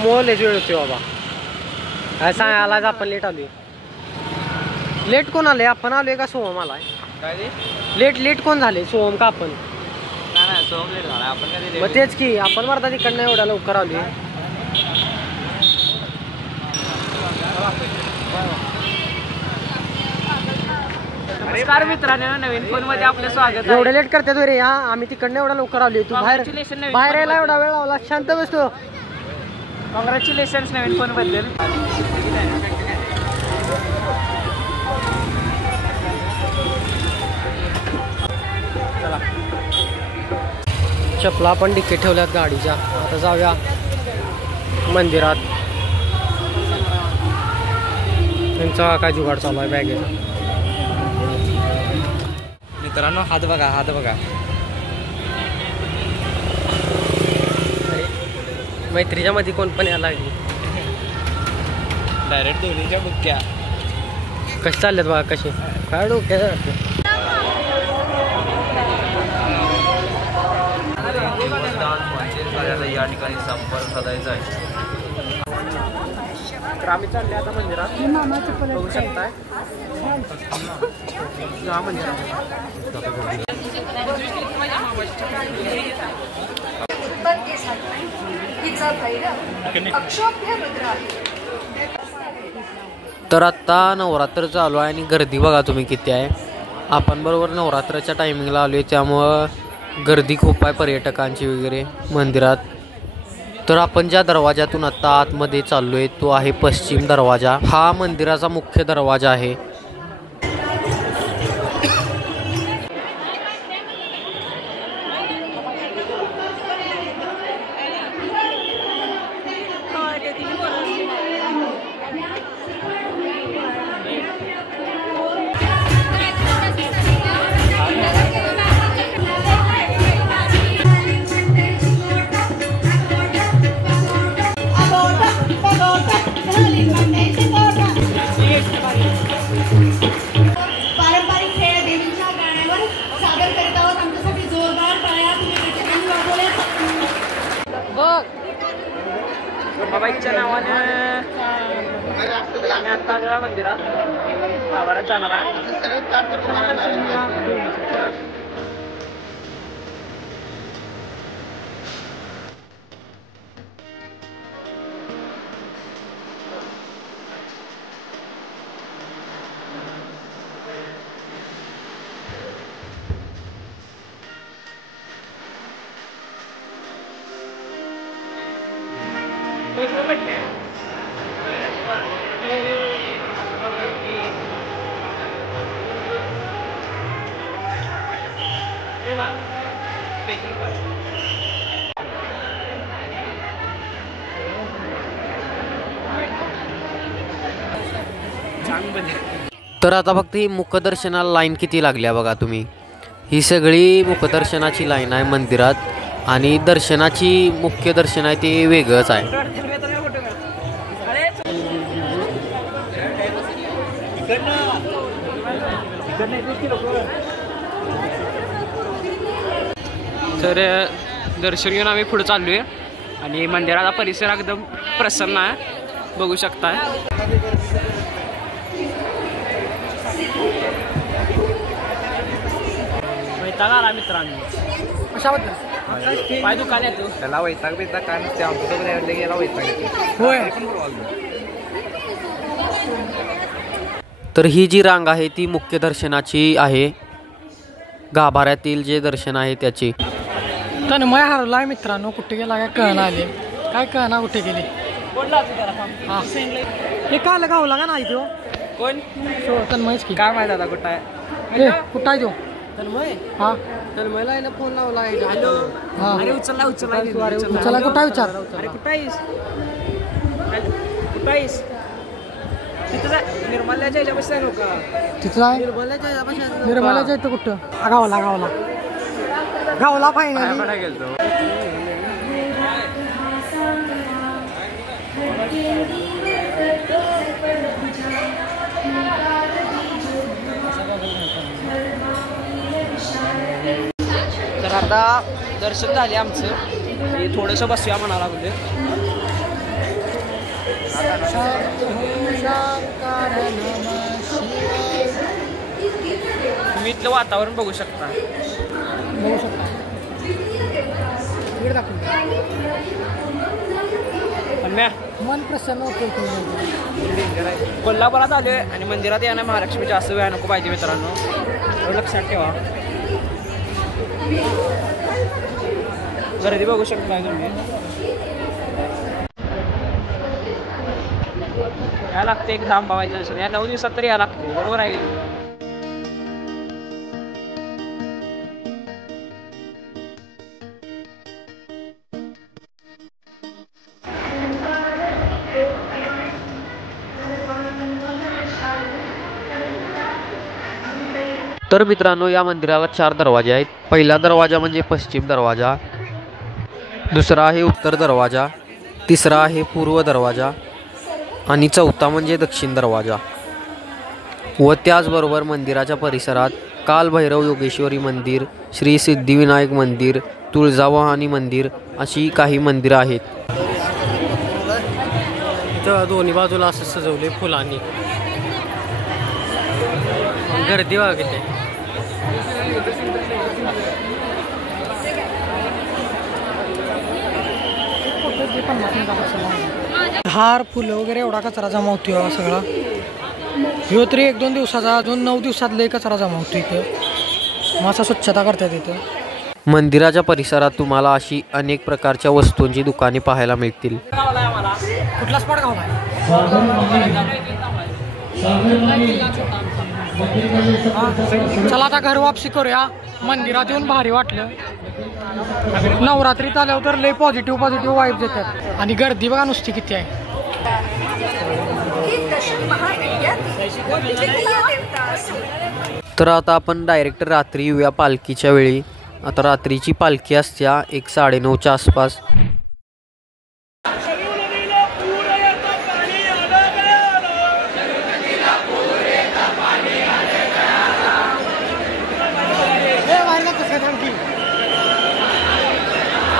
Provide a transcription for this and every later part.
मोलेच वेळ होती बाबा. काय सांगायला आपण लेट आलोय. लेट कोण आले? आपण आलोय का सोहम आलाय? लेट कोण झाले? सोहम का आपण? सोहम लेट झाला. आपण कधी मग तेच की आपण मरता तिकडनं एवढ्या लवकर आलोय. नमस्कार मित्रांनो, नवीन फोन मध्ये आपलं स्वागत. एवढं लेट करतात रे. हा आम्ही तिकडनं एवढा लवकर आलोय. तू बाहेर यायला एवढा वेळ लावला. शांत बसतो. कॉंग्रॅच्युलेशन्स नवीन फोन बद्दल. चपला पण डिक्कीत ठेवल्यात गाडीच्या. आता जाऊया मंदिरात. त्यांचा काय जुगाड चालू आहे बॅगेचा. मित्रांनो हात बघा, हात बघा. मैत्रीच्या मध्ये कोण पण यायला लागली. डायरेक्ट दोन्हीच्या बुक्क्या कसे चाललेत बघा. कसे काय डोक्यात. या ठिकाणी संपर्क साधायचा आहे. तर आम्ही चालले आता मंदिरात. बघू शकताय मंदिरात. तर आता नवरात्र चालू आहे आणि गर्दी बघा तुम्ही किती आहे. आपण बरोबर नवरात्राच्या टायमिंगला आलोय त्यामुळं गर्दी खूप आहे पर्यटकांची वगैरे मंदिरात. तर आपण ज्या दरवाजातून आता आतमध्ये चाललोय तो आहे पश्चिम दरवाजा. हा मंदिराचा मुख्य दरवाजा आहे. पारंपरिक खेळ देवीच्या गाण्यावर सादर करीत आहोत. आमच्यासाठी जोरदार टाळ्या बघ बाबाईच्या नावाने आम्ही आता आलो मंदिरात. आवारात जाणार आहे. तर आता फक्त ही मुखदर्शनाला लाईन किती लागल्या बघा तुम्ही. ही सगळी मुखदर्शनाची लाईन आहे मंदिरात आणि दर्शनाची मुख्य दर्शन आहे ते वेगळंच आहे. तर दर्शन घेऊन आम्ही पुढे चाललोय आणि मंदिराचा परिसर एकदम प्रसन्न आहे. बघू शकताय. वैताग आला मित्रांनो. कशाबद्दल? पाय दुखायला येतो. त्याला वैताग बिताग काय नसते. आमच्यासोबत गेला वैताग येतो. होय. तर ही जी रांग आहे ती मुख्य दर्शनाची आहे. गाभाऱ्यातील जे दर्शन आहे त्याची. तन्मय हरलाय मित्रांनो. कुठे गेला काय कळना आले. काय कळना कुठे गेले. हे का गावला का नाही तो कोण? तन्मयच की. काय माहिती आता कुठं आहे. कुठं आहे तो तन्मय? हा तन्मयला आहे ना फोन लावला आहे. हॅलो. अरे उचलला चला कुठं विचार. अरे कुठं आहेस? कुठं आहेस? तिथं निर्मल्याच्या ह्याच्यापाशी आहे नका. तिथं आहे निर्मल्याच्या इथं कुठं. गावला फायनली. गेलतो. तर आता दर्शन झाले आमचं. थोडंसं बसूया म्हणायला लागले. तुम्ही इथलं वातावरण बघू शकता. मन प्रसन्न होतं. कोल्हापुरात आलोय आणि मंदिरात येणं महालक्ष्मीच्या असं वेळ नको पाहिजे मित्रांनो, एवढं लक्षात ठेवा. गर्दी बघू शकता तुम्ही. या लागते एक धाम पावायचं असेल या 9 दिवसात तरी या लागते. बरोबर आहे. तर मित्रांनो, या मंदिराला 4 दरवाजे आहेत. पहिला दरवाजा म्हणजे पश्चिम दरवाजा, दुसरा आहे उत्तर दरवाजा, तिसरा आहे पूर्व दरवाजा आणि चौथा म्हणजे दक्षिण दरवाजा. व त्याचबरोबर मंदिराच्या परिसरात कालभैरव योगेश्वरी मंदिर, श्री सिद्धिविनायक मंदिर, तुळजाभवानी मंदिर अशी काही मंदिरं आहेत. इथं दोन्ही बाजूला असं सजवले फुलांनी. गर्दी बघा किती. हार फुलं वगैरे एवढा कचरा जमा होतो हा सगळा. ह्यो तरी 1-2 दिवसाचा, अजून 9 दिवसात लय कचरा जमा होतो इथं. मग स्वच्छता करतात इथं. मंदिराच्या परिसरात तुम्हाला अशी अनेक प्रकारच्या वस्तूंची दुकाने पाहायला मिळतील. कुठला स्पॉट गावला? चला आता घर वापसी करूया. मंदिरात येऊन भारी वाटलं. नवरात्रीत आल्यावर तर लय पॉझिटिव्ह वाईब्स येतात. आणि गर्दी बघा नुसती किती आहे. तर आता आपण डायरेक्ट रात्री येऊया पालखीच्या वेळी. आता रात्रीची पालखी असत्या 1-9:30च्या आसपास.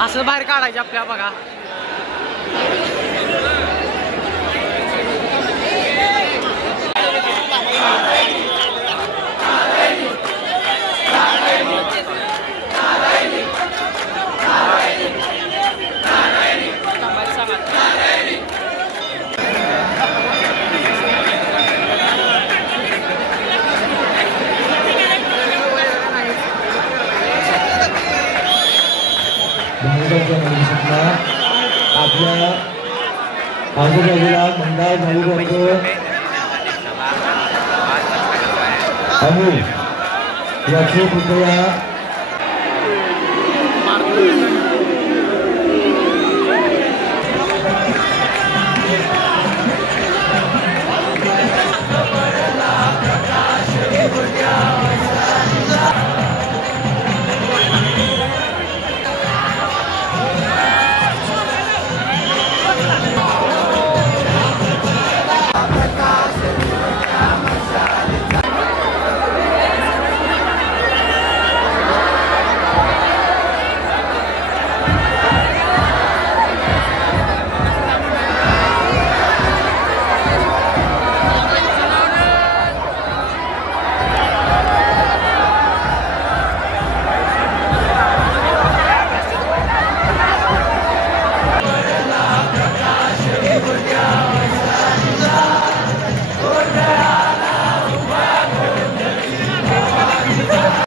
असं बाहेर काढायचे आपल्या बघा. आपल्या आजूबाजूला मंडळ चालू करतो. अमूल याचे कृपया